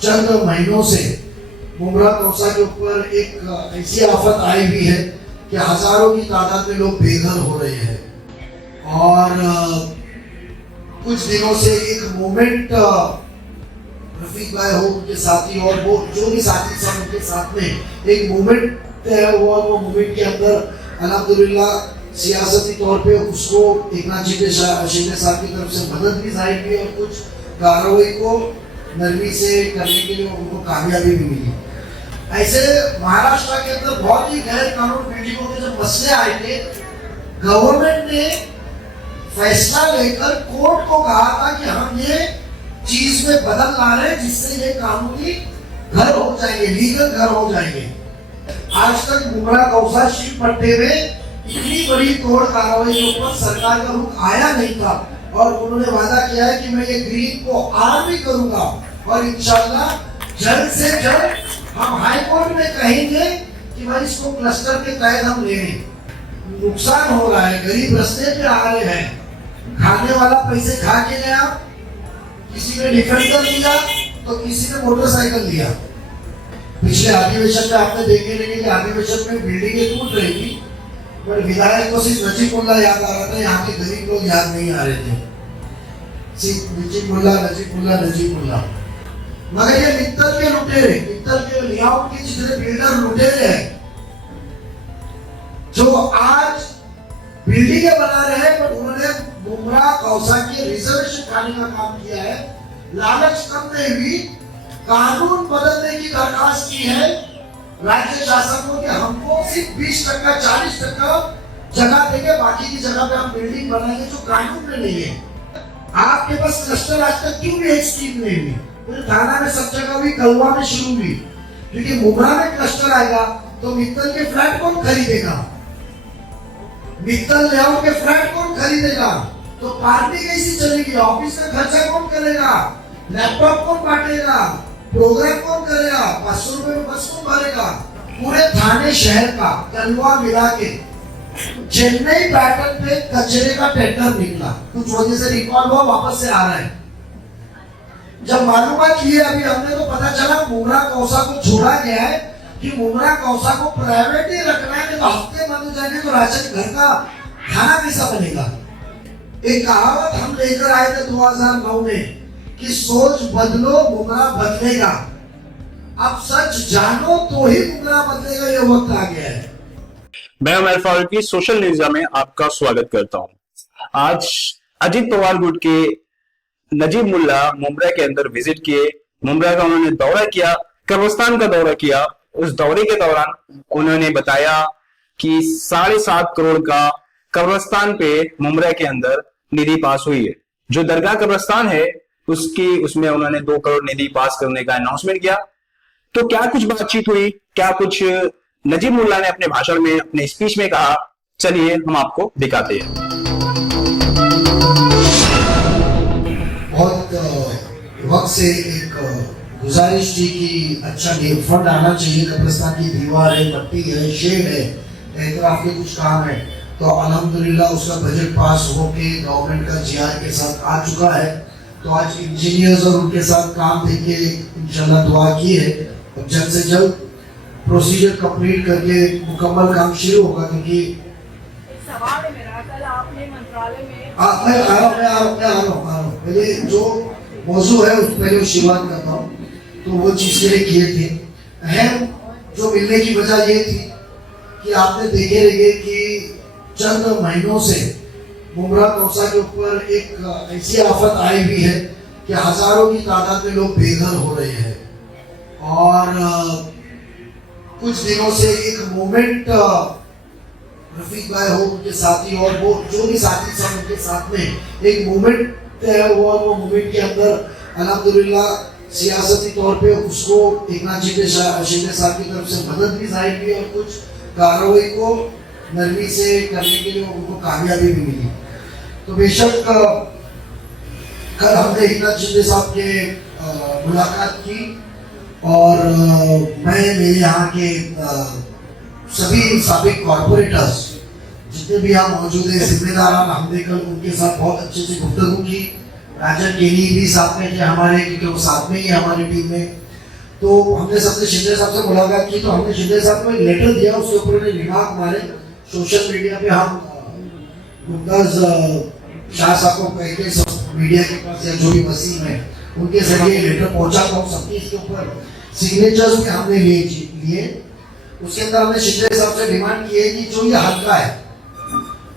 चंद महीनों से मुमरा कौसा के ऊपर एक ऐसी आफत आई हुई है कि हजारों की तादाद में लोग बेघर हो रहे हैं। और कुछ दिनों से एक मूवमेंट रफीक भाई हो, उनके साथी और वो जो भी साथी सब उनके साथ में एक मूवमेंट तय हुआ। वो मूवमेंट के अंदर अल्हम्दुलिल्लाह सियासती तौर पे उसको एक नाथ शिंदे साहब की तरफ से मदद भी जाहिर हुई और कुछ कार्रवाई को नरमी से करने के लिए उनको कामयाबी भी मिली। ऐसे महाराष्ट्र के अंदर बहुत ही गैर कानून बिल्डिंगों के जब मसले आए थे, गवर्नमेंट ने फैसला लेकर कोर्ट को कहा था कि हम ये चीज में बदल ला रहे हैं जिससे ये कानूनी घर हो जाएंगे, लीगल घर हो जाएंगे। आज तक मुमरा कौसा शीट पट्टे में इतनी बड़ी तोड़ कार्रवाई के ऊपर सरकार का रुख आया नहीं था और उन्होंने वादा किया है कि मैं ये ग्रीन को आर्म भी करूंगा और इंशाल्लाह जल्द से जल्द हम हाई कोर्ट में कहेंगे कि भाई इसको क्लस्टर के तहत हम ले रहे। नुकसान हो रहा है, गरीब रास्ते पे आ रहे हैं, खाने वाला पैसे खा के गया, किसी ने डिफेंडर लिया तो किसी ने मोटरसाइकिल लिया। पिछले अधिवेशन में आपने देखे रहेंगे कि अधिवेशन में बिल्डिंगें टूट रही थी, पर विधायक को सिर्फ नजीबुल्ला याद आ रहा था, यहाँ के गरीब लोग याद नहीं आ रहे थे। सिर्फ नजीबुल्ला। मगर ये मित्तल के लुटेरे, मित्तल के लेआउट के जितने बिल्डर लुटेरे हैं जो आज बिल्डिंगें बना रहे हैं, पर उन्होंने मुमरा कौसा के रिजर्वेशन खाने का काम किया है। लालच कम नहीं हुई, कानून बदलने की दरखास्त की है राज्य शासन को कि हमको सिर्फ 20% 40% जगह देंगे, बाकी की जगह पे हम बिल्डिंग बनाएंगे जो कानून में नहीं है। आपके पास क्लस्टर आज तक क्यों भी एक स्कीम नहीं हुई? थाना में सब जगह हुई, कलवा में शुरू हुई, क्योंकि मुमरा में क्लस्टर आएगा तो मित्तल के फ्लैट कौन खरीदेगा? मित्तल लेआउट के फ्लैट कौन खरीदेगा? तो पार्टी कैसी चलेगी? ऑफिस का खर्चा कौन करेगा? लैपटॉप कौन बांटेगा? प्रोग्राम कौन करेगा? 500 रुपए में बस कौन भरेगा? पूरे थाने शहर का कलवा मिला के चेन्नई पैटर्न पे कचरे का टेंडर निकला, कुछ वजह से रिकॉल हुआ, वापस से आ रहा है। जब मालूमात की अभी हमने तो पता चला मुमरा कौसा को छोड़ा गया है कि मुमरा कौसा को प्राइवेट ही रखना है, तो हफ्ते बंद हो जाएंगे तो राशन घर का खाना कैसा बनेगा? एक कहावत हम लेकर आए थे 2009 में कि सोच बदलो मुमरा बदलेगा। अब सच जानो तो ही मुमरा बदलेगा, ये वक्त आ गया है। मैं उमर फारूकी सोशल न्यूज़ में आपका स्वागत करता हूं। आज अजीत पवार गुट के नजीब मुल्ला मुमरा के अंदर विजिट किए। मुमरा का उन्होंने दौरा किया, कब्रिस्तान का दौरा किया। उस दौरे के दौरान उन्होंने बताया कि 7.5 करोड़ का कब्रिस्तान पे मुमरा के अंदर निधि पास हुई है। जो दरगाह कब्रिस्तान है उसमें उन्होंने 2 करोड़ निधि पास करने का अनाउंसमेंट किया। तो क्या कुछ बातचीत हुई, क्या कुछ नजीब मुल्ला ने अपने भाषण में, अपने स्पीच में कहा, चलिए हम आपको दिखाते हैं। बहुत वक्त से एक गुजारिश थी कि अच्छा फंड आना चाहिए, कब्रिस्तान की दीवार है, पट्टी है, शेड है, एतराफ के कुछ काम है। तो अल्हम्दुलिल्लाह उसका बजट पास होके गवर्नमेंट का जीआर के साथ आ चुका है। तो आज इंजीनियर्स और उनके साथ काम देके इंशाल्लाह दुआ की है और जल्द से जल्द प्रोसीजर कंप्लीट करके मुकम्मल काम शुरू होगा। क्योंकि सवाल है मेरा, कल आपने मंत्रालय में मैं आ रहा हूँ पहले जो मौजू है उस पहले शुरुआत करता हूँ। तो वो चीज के लिए किए थे, अहम जो मिलने की वजह ये थी कि आपने देखे रहेंगे कि चंद महीनों से मुमरा कौसा के ऊपर एक ऐसी आफत आई हुई है कि हजारों की तादाद में लोग बेघर हो रहे हैं। और कुछ दिनों से एक मूवमेंट रफीक भाई हो, उनके साथी और वो जो भी साथी सब उनके साथ में एक मूवमेंट तय हुआ। वो मूवमेंट के अंदर अल्हम्दुलिल्लाह सियासती तौर पे उसको एक नाथ शिंदे साहब की तरफ से मदद भी जाहिर हुई और कुछ कार्रवाई को नरमी से करने के लिए उनको कामयाबी भी मिली। तो बेशक कल हमने एक नाथ शिंदे साहब के मुलाकात की और मैं मेरे यहाँ के सभी साबिक कॉर्पोरेटर्स जितने भी यहाँ मौजूद है, जिम्मेदार, हमने कल उनके साथ बहुत अच्छे से गुफ्तगू की। राजन केनी भी साथ में थे हमारे, क्योंकि वो साथ में ही हमारी टीम में तो हमने सबसे शिंदे साहब से मुलाकात की, तो हमने शिंदे साहब को एक लेटर दिया, उसके ऊपर उन्हें रिमार्क मारे। सोशल मीडिया पे हम मुमताज शाह साहब को कह के सब मीडिया के पास या जो भी वसीम है उनके जरिए लेटर पहुंचा था, सबके इसके ऊपर सिग्नेचर्स भी हमने लिए। उसके अंदर हमने शिंदे साहब से डिमांड की है कि जो ये हल्का है,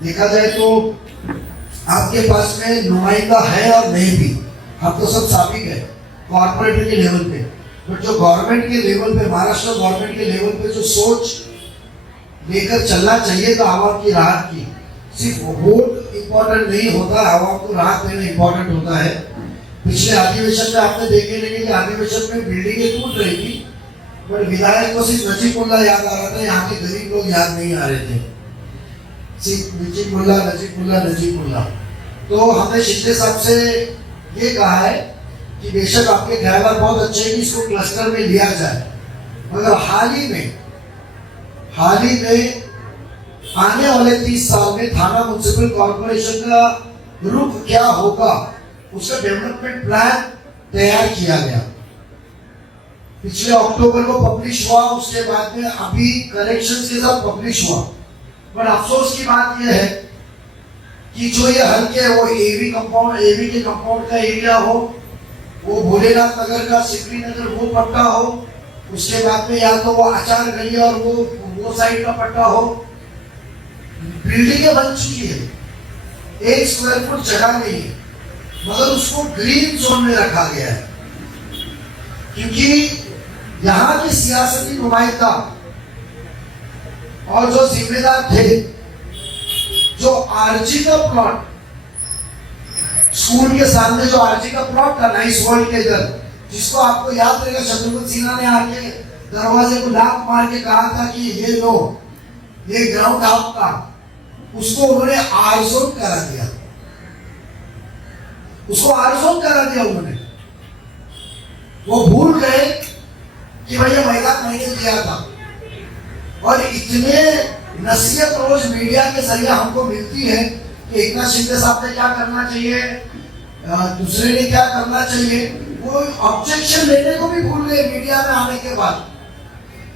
देखा जाए तो आपके पास में नुमाइंदा है और नहीं भी, हम तो सब साबिक है कॉर्पोरेट के लेवल पे, बट जो गवर्नमेंट के लेवल पे, महाराष्ट्र गवर्नमेंट के लेवल पे जो सोच लेकर चलना चाहिए था आवाम की राहत की, सिर्फ वोट इम्पोर्टेंट नहीं होता, आवाम को राहत देना इम्पोर्टेंट होता है। पिछले अधिवेशन में आपने देखे नहीं कि अधिवेशन में बिल्डिंगें टूट रही थी, पर विधायक को सिर्फ नजीबुल्ला याद आ रहा था, यहाँ के गरीब लोग याद नहीं आ रहे थे, सिर्फ नजीबुल्ला। तो हमने शिंदे साहब से ये कहा है कि बेशक आपके ख्याल बहुत अच्छे हैं कि इसको क्लस्टर में लिया जाए, मगर हाल ही में आने वाले 30 साल में थाना म्युनिसिपल कॉर्पोरेशन का रुख क्या होगा, उसका डेवलपमेंट प्लान तैयार किया गया। पिछले अक्टूबर को पब्लिश हुआ, उसके बाद में अभी करेक्शंस के साथ पब्लिश हुआ। पर अफसोस की बात यह है कि जो ये हल्के वो एवी के कंपाउंड का एरिया हो, वो भोलेनाथ नगर का सिकरी नगर वो पट्टा हो, उसके बाद में या तो वो आचार गली और वो साइड का पट्टा हो, बिल्डिंगें बन चुकी है, 1 स्क्वायर फुट जगह नहीं है, मगर उसको ग्रीन जोन में रखा गया है, क्योंकि यहाँ की सियासती नुमाइंदा और जो जिम्मेदार थे, जो आरजी का प्लॉट, स्कूल के सामने जो आरजी का प्लॉट था नाइस वर्ल्ड के इधर, जिसको आपको याद रहेगा शत्रुघ्न सिन्हा ने आके दरवाजे को लात मार के कहा था कि ये लो, ये ग्राउंड आपका, उसको उन्होंने आरजोन करा दिया, उन्होंने। वो भूल गए कि भाई ये मैदान मैंने दिया था, और इतने नसीहत रोज मीडिया के जरिए हमको मिलती है कि एकनाथ शिंदे साहब ने क्या करना चाहिए, दूसरे ने क्या करना चाहिए, वो ऑब्जेक्शन लेने को भी भूल गए मीडिया में आने के बाद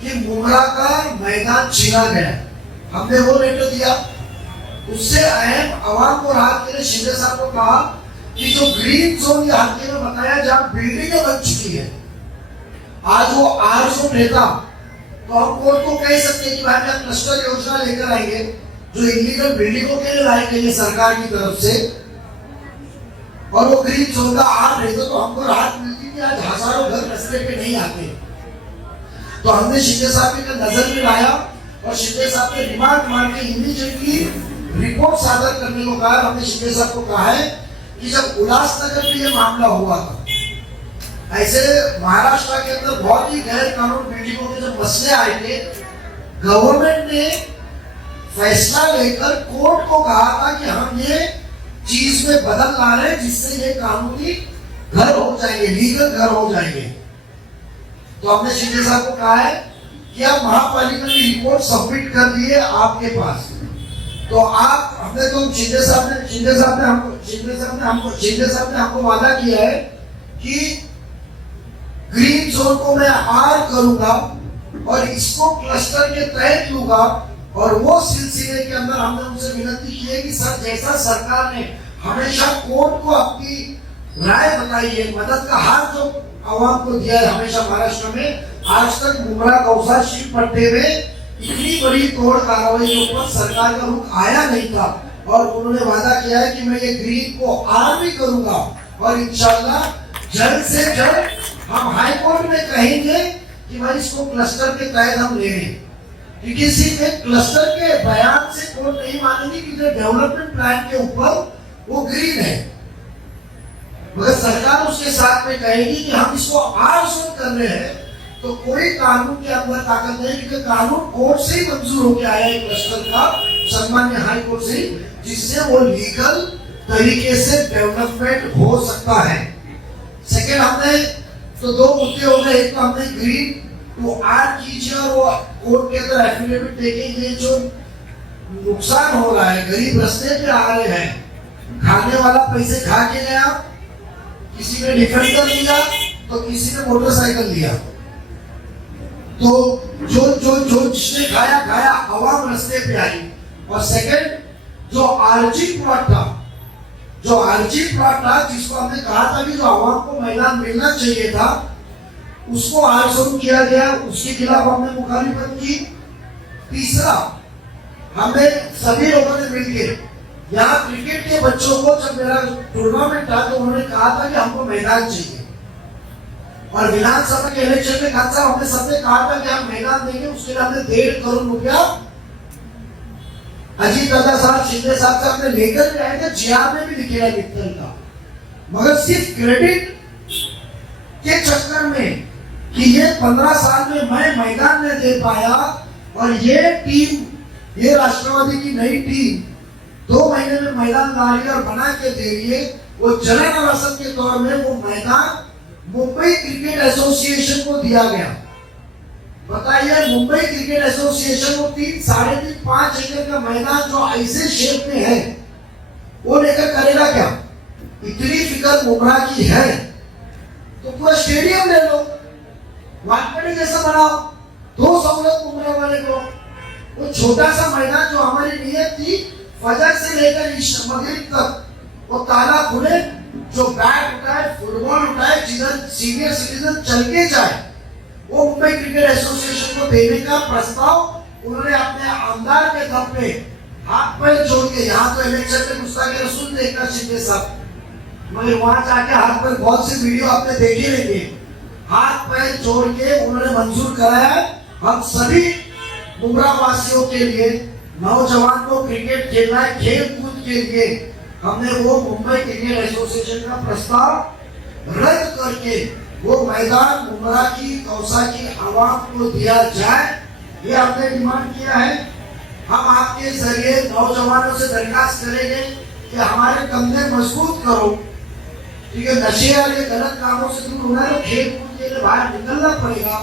कि मुमरा का मैदान छीना गया। हमने वो लेटर दिया, उससे अहम आवाम को राहत के लिए शिंदे साहब को कहा कि जो ग्रीन जोन ये हल्के में बताया जहां बिल्डिंगें बन चुकी है, आज वो आर जोन रहता तो हम कोर्ट को कह सकते हैं कि भाई हम क्लस्टर योजना लेकर आएंगे जो इलीगल बिल्डिंगों के लिए लाई गई है सरकार की तरफ से, और वो ग्रीन जोन का आर रहता तो हमको राहत मिलती कि आज हजारों घर रास्ते पे नहीं आते। तो हमने शिंदे साहब की नजर में लाया और शिंदे साहब ने रिमार्क मार के इमीडिएटली रिपोर्ट सादर करने को कहा। हमने शिंदे साहब को कहा है कि जब उल्लासनगर में ये मामला हुआ था, ऐसे महाराष्ट्र के अंदर बहुत ही गैर कानून बिल्डिंगों के जब मसले आए थे, गवर्नमेंट ने फैसला लेकर कोर्ट को कहा था कि हम ये चीज में बदल ला रहे हैं जिससे ये कानूनी घर हो जाएंगे, लीगल घर हो जाएंगे। तो हमने शिंदे साहब को कहा है कि आप महापालिका की रिपोर्ट सबमिट कर दिए आपके पास, तो आप हमने तो शिंदे साहब ने हमको वादा किया है कि ग्रीन जोन को मैं आर करूंगा और इसको क्लस्टर के तहत लूंगा, और वो सिलसिले के अंदर हमने उनसे विनती की है कि सर जैसा सरकार ने हमेशा कोर्ट को अपनी राय बताई है, मदद का हाथ जो आवाम को दिया है हमेशा महाराष्ट्र में, आज तक मुमरा कौसा शीट पट्टे में इतनी बड़ी तोड़ कार्रवाई के ऊपर सरकार का रुख आया नहीं था। और उन्होंने वादा किया है कि मैं ये ग्रीन को आर भी करूंगा, और इंशाल्लाह जल्द से जल्द हम हाई कोर्ट में कहेंगे कि भाई इसको क्लस्टर के तहत हम ले रहे हैं, क्योंकि सिर्फ एक क्लस्टर के बयान से कोर्ट नहीं मानेगी कि जो डेवलपमेंट प्लान के ऊपर वो ग्रीन है, मगर सरकार उसके साथ में कहेगी कि हम इसको आर जोन कर रहे हैं, तो कोई कानून के अंदर ताकत नहीं, क्योंकि कानून कोर्ट से ही मंजूर होकर आया है क्लस्टर का, सम्मान्य हाई कोर्ट से, जिससे वो लीगल तरीके से डेवलपमेंट हो सकता है। सेकेंड, हमने तो 2 मुद्दे हो गए, एक तो हमने ग्रीन टू आर कीजिए और वो कोर्ट के अंदर एफिडेविट देके जो नुकसान हो रहा है, गरीब रास्ते पे आ रहे हैं, खाने वाला पैसे खा के गया, किसी ने डिफेंडर लिया तो किसी ने मोटरसाइकिल लिया, तो जो जिसने खाया खाया, आवाम रास्ते पे आई। और सेकंड जो आरजी प्लॉट था जिसको हमने कहा था कि जो आवाम को मैदान मिलना चाहिए था, उसको आज शुरू किया गया, उसके खिलाफ हमने मुखालिफत की। तीसरा, हमें सभी लोगों ने मिलकर यहाँ क्रिकेट के बच्चों को, जब मेरा टूर्नामेंट था तो उन्होंने कहा था कि हमको मैदान चाहिए। और विधानसभा के इलेक्शन में खान साहब हमने सबने कहा था कि हम मैदान देंगे, उसके लिए हमने 1.5 करोड़ रुपया अजीत दादा साहब, शिंदे साहब से हमने लेकर भी आए थे, जीआर में भी लिखेगा मित्तल का। मगर सिर्फ क्रेडिट के चक्कर में कि ये 15 साल में मैं मैदान में दे पाया, और ये टीम, ये राष्ट्रवादी की नई टीम 2 महीने में मैदान ला रही और बना के दे रही है। वो जलन अवसर के तौर में वो मैदान मुंबई क्रिकेट एसोसिएशन को दिया गया। बताइए, मुंबई क्रिकेट एसोसिएशन को 3, 3.5, 5 एकड़ का मैदान जो ऐसे शेप में है, वो लेकर करेगा क्या? इतनी फिक्र बुमराह की है तो पूरा स्टेडियम ले लो, वानखेड़े जैसा बनाओ, 2 सहूलत बुमराह वाले को। वो छोटा सा मैदान जो हमारी नीयत थी, फजर से लेकर मगरिब तक वो ताला खुले, जो बैट उठाए, फुटबॉल उठाए, जिधर सीनियर सिटीजन चल के जाए, वो मुंबई क्रिकेट एसोसिएशन को देने का प्रस्ताव उन्होंने अपने आमदार के दम पे हाथ पैर जोड़ के, यहाँ तो इलेक्शन में गुस्ताखी रसूल देखना शिंदे साहब, मगर वहां जाके हाथ पैर, बहुत सी वीडियो आपने देखी लेंगे, हाथ पैर जोड़ के उन्होंने मंजूर कराया। हम सभी बुमराह वासियों के लिए, नौजवान को क्रिकेट खेलना है, खेल कूद के लिए हमने वो मुंबई क्रिकेट एसोसिएशन का प्रस्ताव रद्द करके वो मैदान बुमराह की, कौसा की आवाम को दिया जाए, ये हमने डिमांड किया है। हम आपके जरिए नौजवानों से दरखास्त करेंगे कि हमारे कंधे मजबूत करो, ठीक है, नशे वाले गलत कामों से दूर होना है, खेल कूद के लिए बाहर निकलना पड़ेगा,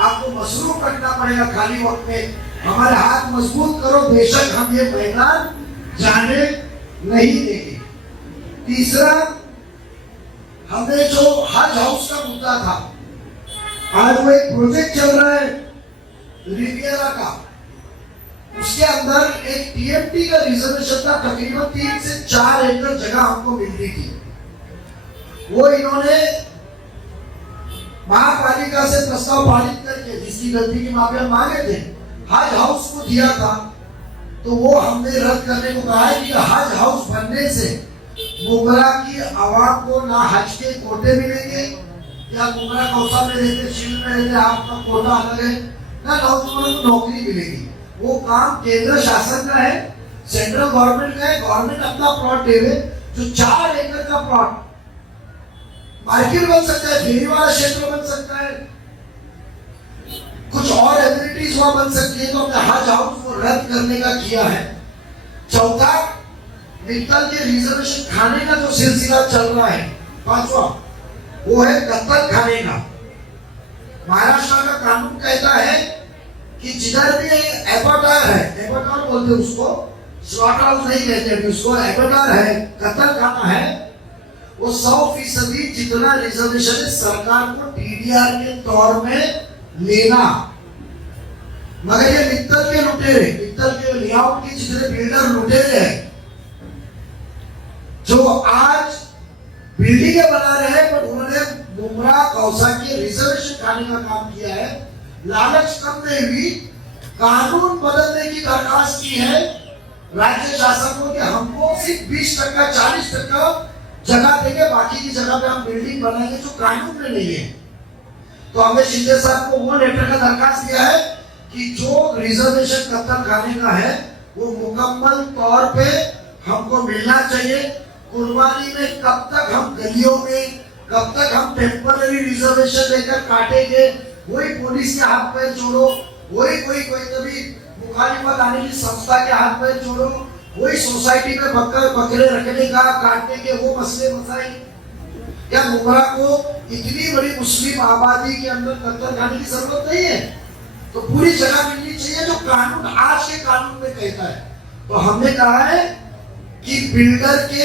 आपको मसरूफ रखना पड़ेगा खाली वक्त में, हमारे हाथ मजबूत करो, बेशक हम ये मैदान जाने नहीं देंगे। तीसरा, हमने जो हज हाउस का मुद्दा था, आज वो एक प्रोजेक्ट चल रहा है रिवियरा का, उसके अंदर एक टीएमटी का रिजर्वेशन था, तकरीबन 3 से 4 एकड़ जगह हमको मिलती थी। वो इन्होंने महापालिका से प्रस्ताव पारित करके, जिसकी गलती की माफी हम मांगे थे, हज हाउस को दिया था, तो वो हमने रद्द करने को कहा है कि हज हाउस बनने से बुमराह की आवाम को ना हज के कोटे मिलेंगे, या बुमराह कौसा में रहते, शील में रहते, आपका कोटा अलग है, ना नौजवानों को नौकरी मिलेगी। वो काम केंद्र शासन का है, सेंट्रल गवर्नमेंट का है, गवर्नमेंट अपना प्लॉट देवे, जो 4 एकड़ का प्लॉट मार्केट बन सकता है, फेरी वाला क्षेत्र बन सकता है, कुछ और एमिनिटीज वहां बन सकती है, तो हमने हज हाउस को रद्द करने का किया है। चौथा, मित्तल के रिजर्वेशन खाने का जो सिलसिला चल रहा है, 5वां, वो है कत्तल खाने का। महाराष्ट्र का कानून कहता है कि जिधर भी एबॉटार है, एबॉटार बोलते हैं उसको, स्लॉटर हाउस नहीं कहते उसको, एबॉटार है, कत्तल खाना है, वो 100% जितना रिजर्वेशन है सरकार को टीडीआर के तौर में लेना। मगर ये मित्तल के लुटेरे, मित्तल के लेआउट के जितने बिल्डर लुटेरे हैं, जो आज बिल्डिंगें बना रहे हैं, पर उन्होंने बुमराह कौसा के रिजर्वेशन खाने का काम किया है। लालच कम नहीं हुई, कानून बदलने की दरखास्त की है राज्य शासन को कि हमको सिर्फ 20%, 40% जगह देंगे, बाकी की जगह पे हम बिल्डिंग बनाएंगे, जो कानून में नहीं है। तो हमने शिंदे साहब को वो लेटर का दरखास्त दिया है कि जो रिजर्वेशन कत्तल खाने का है वो मुकम्मल तौर पे हमको मिलना चाहिए। कुर्बानी में कब तक हम गलियों में, कब तक हम टेम्पररी रिजर्वेशन लेकर काटेंगे, वही पुलिस के हाथ पैर जोड़ो, वही कोई कभी मुखालिफत आने की संस्था के हाथ पैर जोड़ो, वही सोसाइटी में बकरे रखने का, काटने के वो मसले मसाइल। क्या बुमराह को इतनी बड़ी मुस्लिम आबादी के अंदर कत्तल खाने की जरूरत नहीं है? तो पूरी जगह मिलनी चाहिए जो कानून आज के कानून में कहता है। तो हमने कहा है कि बिल्डर के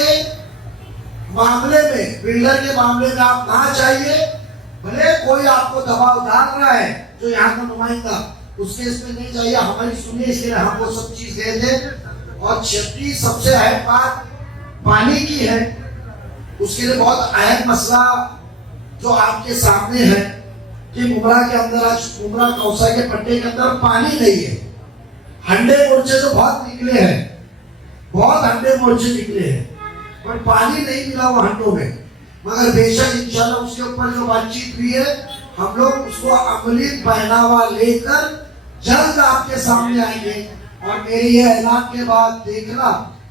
मामले में आप ना चाहिए, भले कोई आपको दबाव डाल रहा है जो यहाँ का नुमाइंदा, उसके इसमें नहीं चाहिए, हमारी सुनिए, इसके लिए हम वो सब चीज गए थे। और छठी सबसे अहम बात पानी की है, उसके लिए बहुत अहम मसला जो आपके सामने है कि मुमरा के अंदर आज मुमरा कौसा के पट्टे के अंदर पानी नहीं है। हंडे मोर्चे तो बहुत निकले हैं, बहुत हंडे मोर्चे निकले हैं, पर पानी नहीं मिला वो हंडों में। मगर बेशक इंशाल्लाह उसके ऊपर जो बातचीत हुई है, हम लोग उसको अमली पहनावा लेकर जल्द आपके सामने आएंगे। और मेरे ये ऐलान के बाद देखना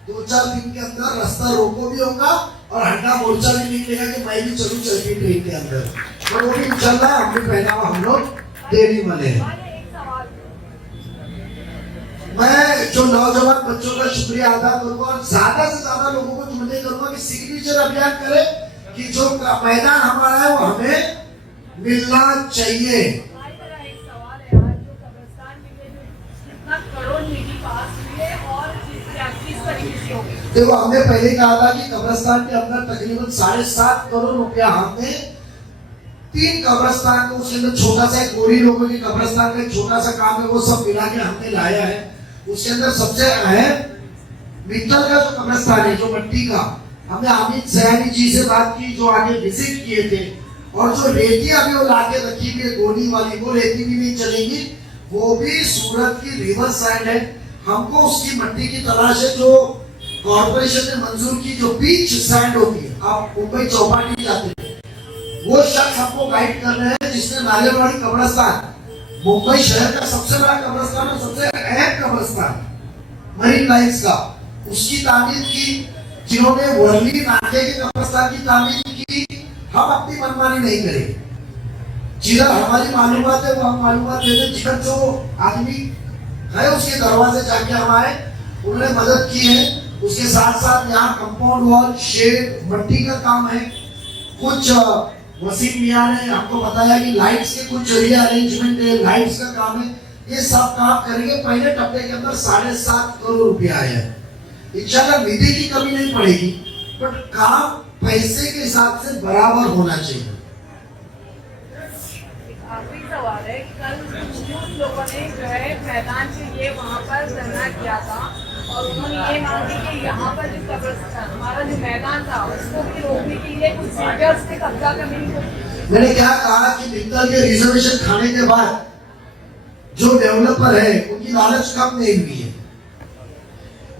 2-4 दिन के अंदर रास्ता रोको भी होगा और हंडा मोर्चा भी निकलेगा कि मैं भी चलूं चलती ट्रेन के अंदर, तो वो भी इंशाल्लाह अमली पहनावा हम लोग देने वाले हैं। मैं जो नौजवान बच्चों का शुक्रिया अदा करूंगा और ज्यादा से ज्यादा लोगों को जुड़ने करूंगा कि सिग्नेचर अभियान करें कि जो मैदान हमारा है वो हमें मिलना चाहिए। एक सवाल है आज जो कब्रिस्तान मिले जो कितना करोड़ निधि पास हुए और किस तरीके से हो गए। देखो हमने पहले कहा था कि कब्रिस्तान के अंदर तकरीबन 7.5 करोड़ रुपया हमने 3 कब्रिस्तान को, उसके अंदर छोटा सा गोरी लोगों की कब्रिस्तान का छोटा सा काम है वो सब मिला के हमने लाया है। उसके अंदर सबसे अहम मित्तल का जो कब्रिस्तान है जो मट्टी का, हमने हामिद सयानी जी से बात की जो आगे विजिट किए थे, और जो रेती अभी वो लाके रखी हुई है गोली वाली, वो रेती भी नहीं चलेगी, वो भी सूरत की रिवर साइड है। हमको उसकी मट्टी की तलाश है जो कॉर्पोरेशन ने मंजूर की, जो बीच सैंड होती है। आप मुंबई चौपाटी जाते हैं, वो शख्स हमको गाइड कर रहे हैं जिसने नालेवाड़ी कब्रिस्तान, मुंबई शहर का सबसे बड़ा कब्रिस्तान और सबसे अहम कब्रिस्तान मरीन लाइन्स का, उसकी तामीर की। जिन्होंने वर्ली नाके के कब्रिस्तान की तामीर की, हम अपनी मनमानी नहीं करेंगे। जिधर हमारी मालूमात है वो हम मालूमात देते, जिधर जो आदमी है उसके दरवाजे जाके हम आए, उन्होंने मदद की है। उसके साथ साथ यहाँ कंपाउंड वॉल, शेड, मट्टी का काम है। कुछ वसीम मियां ने हमको बताया कि लाइट्स के कुछ रीअरेंजमेंट है, लाइट्स का काम है, ये सब काम करेंगे। पहले टप्पे के अंदर 7.5 करोड़ रुपया आया है। इंशाल्लाह निधि की कमी नहीं पड़ेगी, बट काम पैसे के हिसाब से बराबर होना चाहिए। आखिरी सवाल है, कल कुछ लोगों ने जो है मैदान के लिए वहाँ पर धरना किया था और उन्होंने ये मांगी कि यहाँ पर जो कब्रिस्तान हमारा जो मैदान था उसको भी रोकने के लिए कुछ सीटर्स पे कब्जा करने की कोशिश। मैंने क्या कहा कि मित्तल के रिजर्वेशन खाने के बाद जो डेवलपर है उनकी लालच कम नहीं हुई है,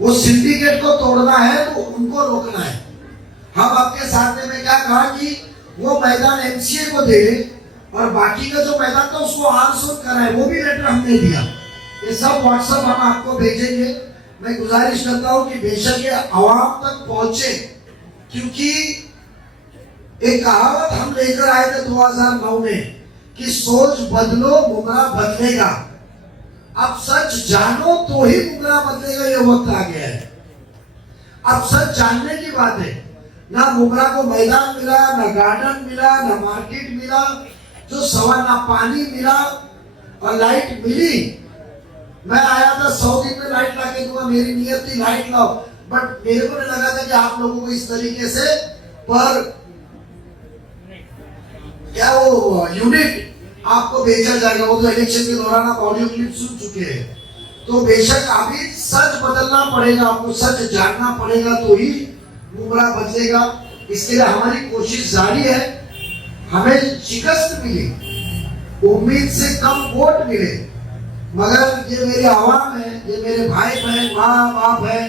वो सिंडिकेट को तोड़ना है तो उनको रोकना है। हम आपके सामने में क्या कहा कि वो मैदान एमसीए को दे और बाकी का जो मैदान था उसको आउटसोर्स कराए, वो भी लेटर हमने दिया। ये सब व्हाट्सएप हम आपको भेजेंगे। मैं गुजारिश करता हूँ कि बेशक ये आवाम तक पहुंचे, क्योंकि एक कहावत हम लेकर आए थे 2009 में कि सोच बदलो मुमरा बदलेगा। अब सच जानो तो ही मुमरा बदलेगा, ये वक्त आ गया है। अब सच जानने की बात है। ना मुमरा को मैदान मिला, ना गार्डन मिला, ना मार्केट मिला, जो सवा ना पानी मिला और लाइट मिली। मैं आया था 100 दिन में लाइट लाके दूंगा, मेरी नियत थी लाइट लाओ, बट मेरे को नहीं लगा था कि आप लोगों को इस तरीके से पर क्या वो यूनिट आपको भेजा जाएगा। वो तो इलेक्शन के दौरान आप ऑडियो क्लिप सुन चुके हैं। तो बेशक अभी सच बदलना पड़ेगा, आपको सच जानना पड़ेगा तो ही मुमरा बदलेगा। इसके लिए हमारी कोशिश जारी है। हमें शिकस्त मिली, उम्मीद से कम वोट मिले, मगर ये मेरे आवाम है, ये मेरे भाई बहन, माँ बाप है,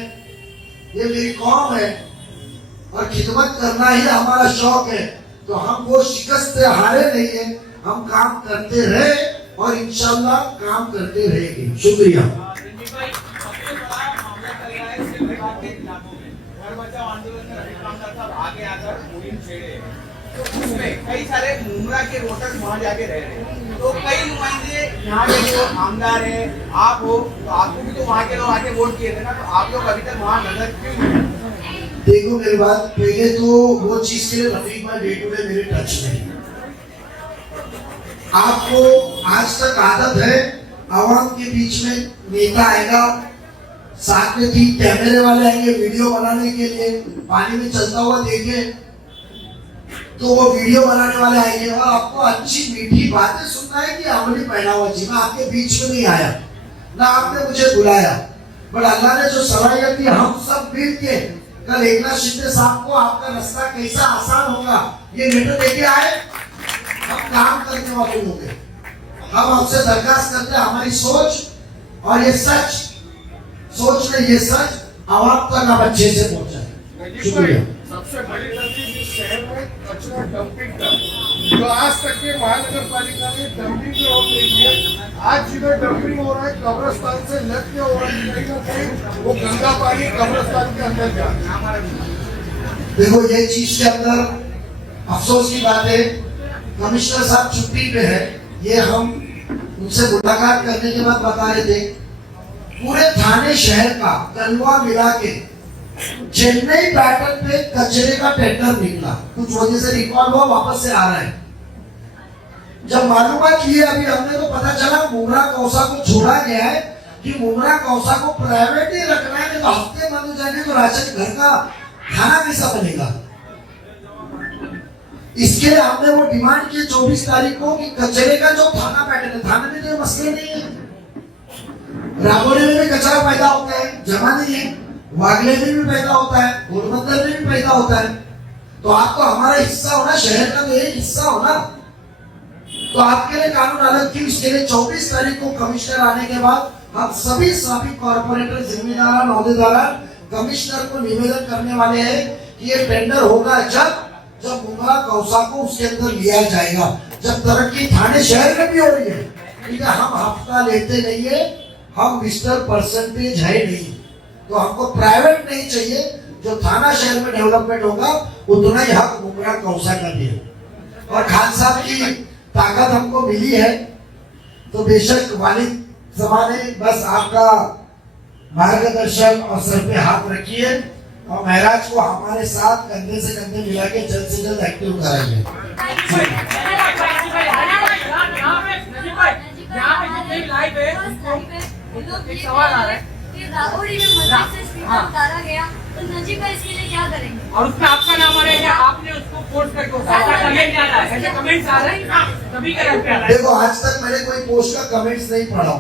ये मेरी कौम है और खिदमत करना ही हमारा शौक है। तो हम वो शिकस्त से हारे नहीं है, हम काम करते रहे और इंशाल्लाह काम करते रहेंगे। शुक्रिया। तो उसमें कई सारे मुमरा के वोटर्स वहाँ जाके रह रहे हैं, तो कई नुमाइंदे यहाँ के जो आमदार है, आप हो, तो आपको भी तो वहाँ के लोग आके वोट किए थे ना, तो आप लोग अभी तक वहाँ नजर क्यों नहीं? देखो मेरी बात, पहले तो वो चीज के लिए रफीक भाई डे टू डे मेरे टच में। आपको आज तक आदत है आवाम के बीच में नेता आएगा, साथ में 3 कैमरे वाले आएंगे वीडियो बनाने के लिए, पानी में चलता हुआ देखे, तो वो वीडियो बनाने वाले आएंगे और आपको अच्छी मीठी बातें सुनना है कि अमली पहनावा जी। मैं आपके बीच में नहीं आया, ना आपने मुझे बुलाया, पर अल्लाह ने जो सलाहियत दी, हम सब मिल के कल एकनाथ शिंदे साहब को आपका रास्ता कैसा आसान होगा ये मीटर देके आए। हम काम करने वाले लोग हैं, हम आपसे दरखास्त करते हैं हमारी सोच और ये सच, सोच में ये सच आवाम तक आप अच्छे से पहुंचाए। शुक्रिया। सबसे बड़ी तकलीफ इस शहर में कचरा डंपिंग का, जो आज तक के महानगर पालिका ने डंपिंग की रोक नहीं है। आज जिधर डंपिंग हो रहा है कब्रिस्तान से लग के हो रहा है, कहीं ना कहीं वो गंदा पानी कब्रिस्तान के अंदर जा रहा है। देखो ये चीज के अंदर अफसोस की बात है, कमिश्नर साहब छुट्टी पे है, ये हम उनसे मुलाकात करने के बाद बता रहे थे पूरे थाने शहर का कलवा मिला के चेन्नई पैटर्न पे कचरे का टेंडर निकला, कुछ वजह से रिकॉल हुआ, वापस से आ रहा है। जब मालूमात की अभी हमने तो पता चला मुमरा कौसा को छोड़ा गया है कि मुमरा कौसा को प्राइवेट ही रखना है, तो हफ्ते बंद हो जाएंगे तो राशन घर का खाना कैसा बनेगा। इसके लिए हमने वो डिमांड की 24 तारीख को कि कचरे का जो थाना पैटर्न है, थाने में तो मसले नहीं है, रागोरे में भी कचरा पैदा होता है, जमा नहीं है, वागले में भी पैदा होता है, घोड़बंदर में भी पैदा होता है, तो आपको हमारा हिस्सा होना, शहर का तो एक हिस्सा होना, तो आपके लिए कानून अलग थी। उसके लिए 24 तारीख को कमिश्नर आने के बाद हम सभी साबिक कॉर्पोरेटर, जिम्मेदार, औहदेदार कमिश्नर को निवेदन करने वाले हैं कि ये टेंडर होगा जब मुमरा कौसा को उसके अंदर लिया जाएगा, जब तरक्की थाने शहर में भी हो रही है। ठीक है, हम हफ्ता लेते नहीं है, हम मिस्टर परसेंटेज है नहीं, तो हमको प्राइवेट नहीं चाहिए, जो थाना शहर में डेवलपमेंट होगा उतना ही हक मुमरा कौसा का भी है। और खान साहब की ताकत हमको मिली है, तो बेशक वालिद ज़माने बस आपका मार्गदर्शन और सर पे हाथ रखिए और महराज को हमारे साथ कंधे से कंधे मिला के जल्द से जल्द एक्टिव कराएंगे। एक सवाल आ रहा है, रागोरी में मस्जिद से स्पीकर उतारा गया, तो नजीब भाई इसके लिए क्या करेंगे? और उसमें आपका नाम आ रहा है कि आपने उसको पोस्ट करके उतारा, कमेंट आ रहा है, ऐसे कमेंट्स आ रहे हैं, सभी का रख रहा है। देखो आज तक मैंने कोई पोस्ट का कमेंट्स नहीं पढ़ा,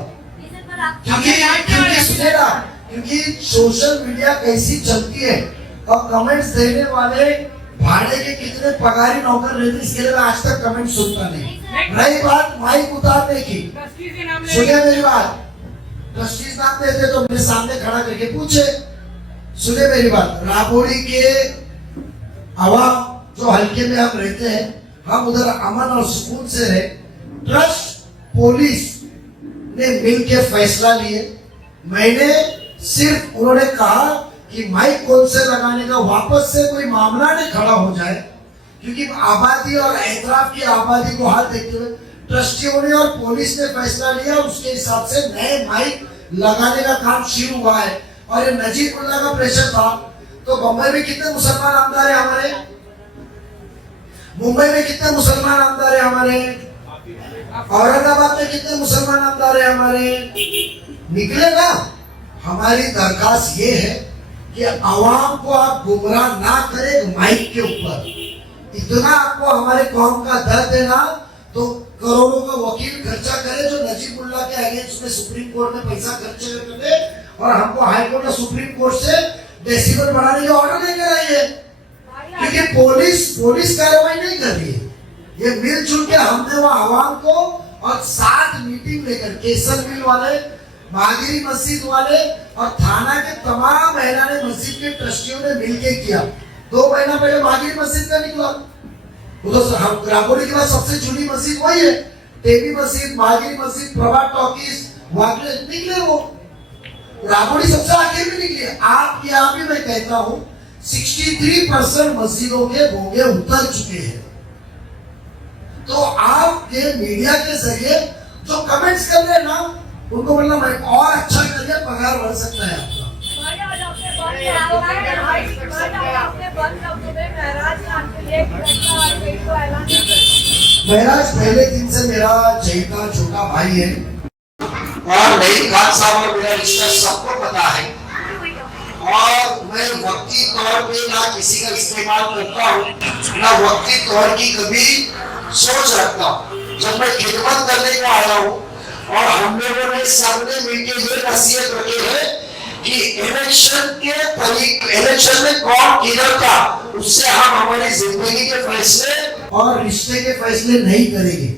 क्योंकि सोशल मीडिया कैसी चलती है और कमेंट्स देने वाले भाड़े के कितने पगारी नौकर रहते, इसके लिए मैं आज तक कमेंट सुनता नहीं। रही बात माइक उतारने की, सुनिए मेरी बात, ट्रस्टीज नाम देते तो मेरे सामने खड़ा करके पूछे। सुने मेरी बात, राबोड़ी के आवाम जो हल्के में हम रहते हैं, हम उधर अमन और सुकून से रहे, ट्रस्ट पुलिस ने मिल के फैसला लिए। मैंने सिर्फ उन्होंने कहा कि माइक कौन से लगाने का वापस से कोई मामला नहीं खड़ा हो जाए, क्योंकि आबादी और एतराफ की आबादी को हाथ देखते हुए ट्रस्टियों ने और पुलिस ने फैसला लिया, उसके हिसाब से नए माइक लगाने का काम शुरू हुआ है। और ये नजीब मुल्ला का प्रेशर था, तो बम्बई में कितने मुसलमान आमदार है हमारे, मुंबई में कितने मुसलमान आमदार है हमारे, औरंगाबाद में कितने मुसलमान आमदार है हमारे, निकले ना। हमारी दरखास्त ये है कि आवाम को आप गुमराह ना करें माइक के ऊपर, इतना आपको हमारे कौम का दर्द है ना, तो करोड़ों का वकील खर्चा करे जो नजीब मुल्ला के अगेंस्ट में सुप्रीम कोर्ट में पैसा खर्च करते, और हमको हाई कोर्ट और सुप्रीम कोर्ट से डेसिबल बढ़ाने के ऑर्डर लेकर आई है, क्योंकि पुलिस कार्रवाई नहीं कर रही है। ये मिलजुल के हमने वो आवाम को और साथ मीटिंग लेकर केसर मिल वाले, बागरी मस्जिद वाले और थाना के तमाम एलाने मस्जिद के ट्रस्टियों ने मिलके किया। 2 महीना पहले बागरी मस्जिद का निकला, हम राबोड़ी के बाद सबसे जूनी मस्जिद वही है, टेबी मस्जिद, बागरी मस्जिद, प्रभात टॉकीज, वागले निकले, वो राबोड़ी सबसे आगे भी निकली। आपके यहाँ भी मैं कहता हूँ 63% मस्जिदों के बोगे उतर चुके हैं। तो आप ये मीडिया के जरिए जो कमेंट्स कर रहे हैं ना, उनको बोलना मैं और अच्छा करिए, पगार बढ़ सकता है आपका। महराज पहले दिन से मेरा चहेता छोटा भाई है, और नहीं खान साहब और मेरा रिश्ता सबको पता है, और मैं वक्ती तौर पे ना किसी का इस्तेमाल करता हूँ, ना वक्ती तौर की कभी सोच रखता हूँ। जब मैं खिदमत करने को आया हूँ और हम लोगों ने सबने मिलकर ये नसीहत रखी है कि इलेक्शन में कौन किधर था, उससे हम हमारी जिंदगी के फैसले और रिश्ते के फैसले नहीं करेंगे।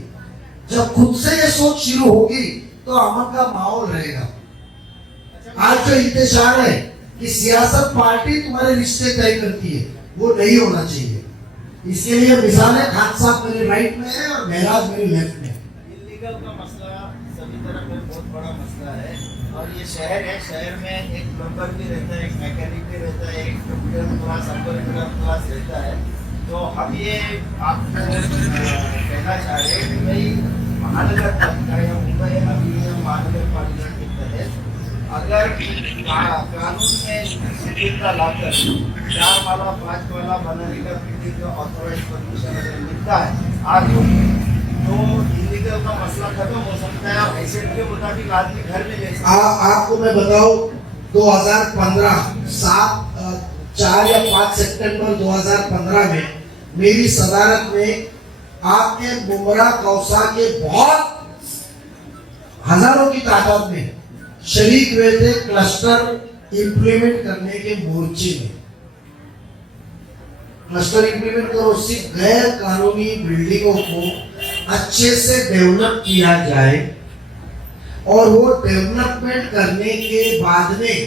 जब खुद से ये सोच शुरू होगी तो अमन का माहौल रहेगा। आज जो इंतजार है कि सियासत पार्टी तुम्हारे रिश्ते तय करती है, वो नहीं होना चाहिए। इसके लिए मिसाल है, खान साहब मेरे राइट में है और महराज मेरे लेफ्ट में। इलीगल का मसला सभी तरफ में बहुत बड़ा मसला है और ये शहर है, शहर में एक प्लम्बर भी रहता है, एक मैकेनिक भी रहता है, एक कंप्यूटर क्लास, कंप्यूटर क्लास रहता है। तो हम ये आपको कहना चाह रहे हैं कि भाई महानगर पालिका या मुंबई अभी महानगर पालिका के तहत अगर कानून में शिथिलता लाकर 4 वाला 5 वाला बनाने का जो ऑथोराइज परमिशन अगर मिलता है आगे, तो इलीगल का मसला खत्म हो सकता है और ऐसे के मुताबिक आदमी घर में ले सकता है। आपको मैं बताऊं, 2015 4 या 5 सितंबर 2015 में मेरी सदारत में आपके मुमरा कौसा के बहुत हजारों की तादाद में शरीक हुए थे क्लस्टर इंप्लीमेंट करने के मोर्चे में। क्लस्टर इंप्लीमेंट करो, सिर्फ गैर कानूनी बिल्डिंगों को अच्छे से डेवलप किया जाए और वो डेवलपमेंट करने के बाद में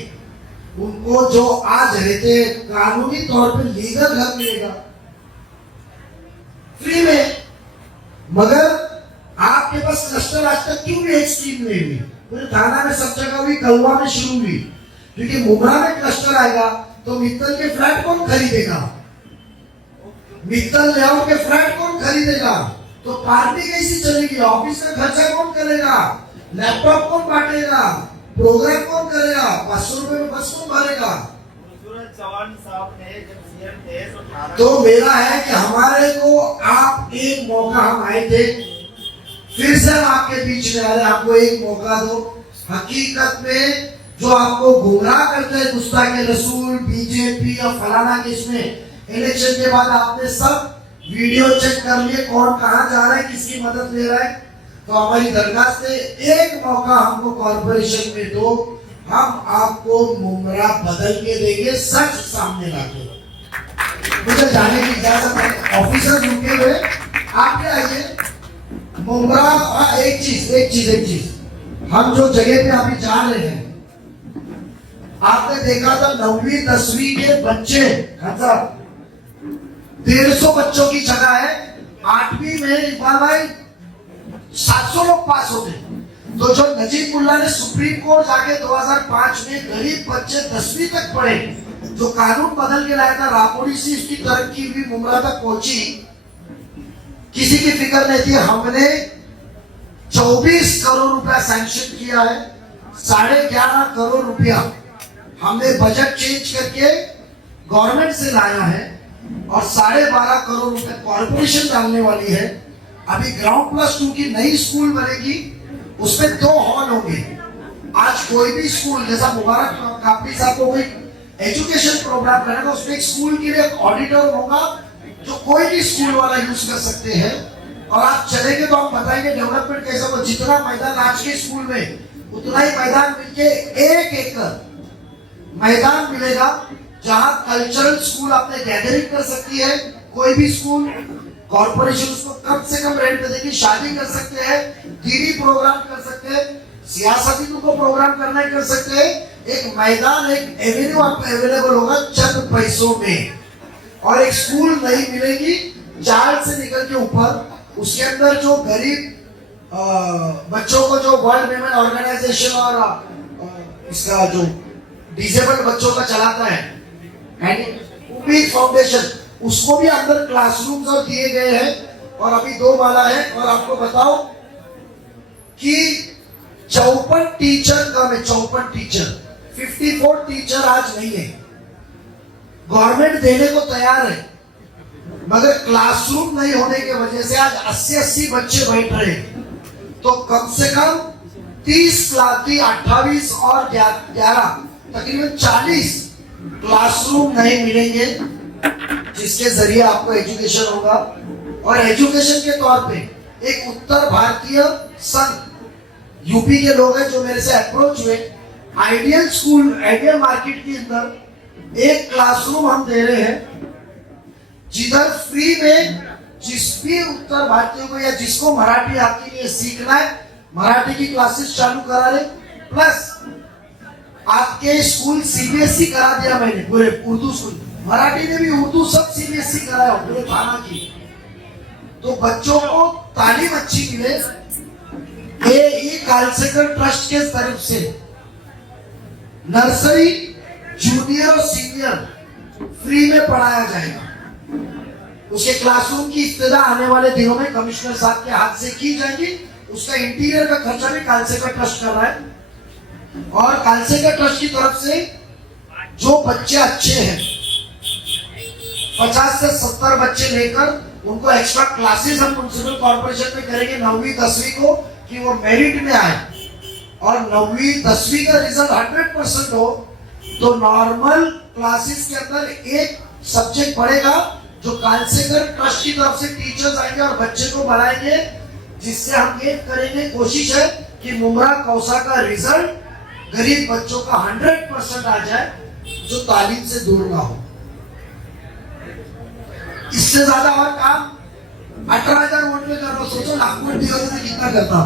उनको जो आज रहते कानूनी तौर पे लीगल घर मिलेगा फ्री में। मगर आपके पास क्लस्टर आज तक क्यों भी एक स्कीम नहीं हुई? पूरे थाना में सब जगह हुई, कलवा में शुरू हुई, क्योंकि मुमरा में क्लस्टर आएगा तो मित्तल के फ्लैट कौन खरीदेगा? मित्तल लेआउट के फ्लैट कौन खरीदेगा? तो पार्टी कैसी चलेगी? ऑफिस का खर्चा कौन करेगा? लैपटॉप कौन बांटेगा? प्रोग्राम कौन करेगा? 500 रुपए में बस कौन भरेगा? चौहान साहब ने जब सीएम थे तो मेरा है कि हमारे को आप एक मौका, हम आए थे, फिर से हम आपके बीच में आ रहे, आपको एक मौका दो। हकीकत में जो आपको गुमराह करते हैं गुस्ताखे रसूल, बीजेपी या फलाना केस में, इलेक्शन के बाद आपने सब वीडियो चेक कर लिए कौन कहां जा रहा है, किसकी मदद ले रहा है। तो हमारी दरखास्त है, एक मौका हमको कॉर्पोरेशन में दो, हम आपको मुमरा बदल के देंगे, सच सामने लाके। मुझे जाने की इजाजत है, ऑफिसर रुके हुए, आप क्या आइए मुमरा। एक चीज हम जो जगह पे अभी जा रहे हैं, आपने देखा था 9वीं 10वीं के बच्चे, 150 बच्चों की जगह है, 8वीं में इकबाल भाई 700 लोग पास होते। तो जो नजीब मुल्ला ने सुप्रीम कोर्ट जाके 2005 में गरीब बच्चे 10वीं तक पढ़े, जो कानून बदल के लाया था, रापोड़ी से उसकी तरक्की भी मुमरा तक पहुंची, किसी की फिक्र नहीं थी। हमने 24 करोड़ रुपया सैंक्शन किया है, 11.5 करोड़ रुपया हमने बजट चेंज करके गवर्नमेंट से लाया है और 12.5 करोड़ रुपए कॉर्पोरेशन डालने वाली है। अभी ग्राउंड+2 की नई स्कूल बनेगी, उसमें 2 हॉल होंगे। आज कोई भी स्कूल, जैसा मुबारक काफी साहब को कोई एजुकेशन प्रोग्राम करेगा, उसमें एक स्कूल के लिए ऑडिटर होगा जो कोई भी स्कूल वाला यूज कर सकते हैं। और आप चलेंगे तो हम बताएंगे डेवलपमेंट कैसे होगा। जितना मैदान आज के स्कूल में, उतना ही मैदान मिलके 1 एकड़ मैदान मिलेगा, जहां कल्चरल स्कूल अपने गैदरिंग कर सकती है। कोई भी स्कूल, कॉर्पोरेशन उसको कम से कम रेंट पे देगी, शादी कर सकते हैं, दीनी प्रोग्राम कर सकते हैं, सियासती को प्रोग्राम करना कर सकते हैं। एक मैदान, एक एवेन्यू आपको अवेलेबल होगा चंद पैसों में। और एक स्कूल नहीं मिलेगी जाल से निकल के ऊपर, उसके अंदर जो गरीब बच्चों को जो वर्ल्ड विमेन ऑर्गेनाइजेशन और इसका जो डिसेबल्ड बच्चों का चलाता है उम्मीद फाउंडेशन, उसको भी अंदर क्लासरूम्स और दिए गए हैं और अभी 2 वाला है। और आपको बताओ कि 54 टीचर कम है, 54 टीचर, 54 टीचर आज नहीं है। गवर्नमेंट देने को तैयार है, मगर क्लासरूम नहीं होने की वजह से आज 80-80 बच्चे बैठ रहे हैं। तो कम से कम 30 लाख, 28 और 11, तकरीबन 40 क्लासरूम नहीं मिलेंगे जिसके जरिए आपको एजुकेशन होगा। और एजुकेशन के तौर पे एक उत्तर भारतीय संघ यूपी के लोग हैं जो मेरे से अप्रोच हुए, आइडियल स्कूल आइडियल मार्केट के अंदर एक क्लासरूम हम दे रहे हैं जिधर फ्री में जिस भी उत्तर भारतीय को या जिसको मराठी आपके लिए सीखना है मराठी की क्लासेस चालू करा ले। प्लस आपके स्कूल सीबीएसई करा दिया मैंने, पूरे उर्दू स्कूल, मराठी में भी उर्दू सब सीबीएसई कराया पूरे थाना की, तो बच्चों को तालीम अच्छी मिले। ये कालसेकर ट्रस्ट के तरफ से नर्सरी जूनियर और सीनियर फ्री में पढ़ाया जाएगा। उसके क्लासरूम की इब्तिदा आने वाले दिनों में कमिश्नर साहब के हाथ से की जाएगी। उसका इंटीरियर का खर्चा भी कालसेकर ट्रस्ट कर रहा है। और कालसेकर ट्रस्ट की तरफ से जो बच्चे अच्छे हैं 50 से 70 बच्चे लेकर उनको एक्स्ट्रा क्लासेस हम म्युनिसिपल कॉर्पोरेशन में करेंगे 9वीं 10वीं को, कि वो मेरिट में आए और 9वीं 10वीं का रिजल्ट 100% हो तो नॉर्मल क्लासेस के अंदर एक सब्जेक्ट पढ़ेगा जो कालसेकर ट्रस्ट की तरफ से टीचर्स आएंगे और बच्चे को बढ़ाएंगे, जिससे हम ये करेंगे, कोशिश है कि मुमरा कौसा का रिजल्ट गरीब बच्चों का 100% आ जाए जो तालीम से दूर ना हो। इससे ज्यादा और काम 18,000 वोट में कर रहा हूं, सोचो लाख वोट दिया तो कितना करता।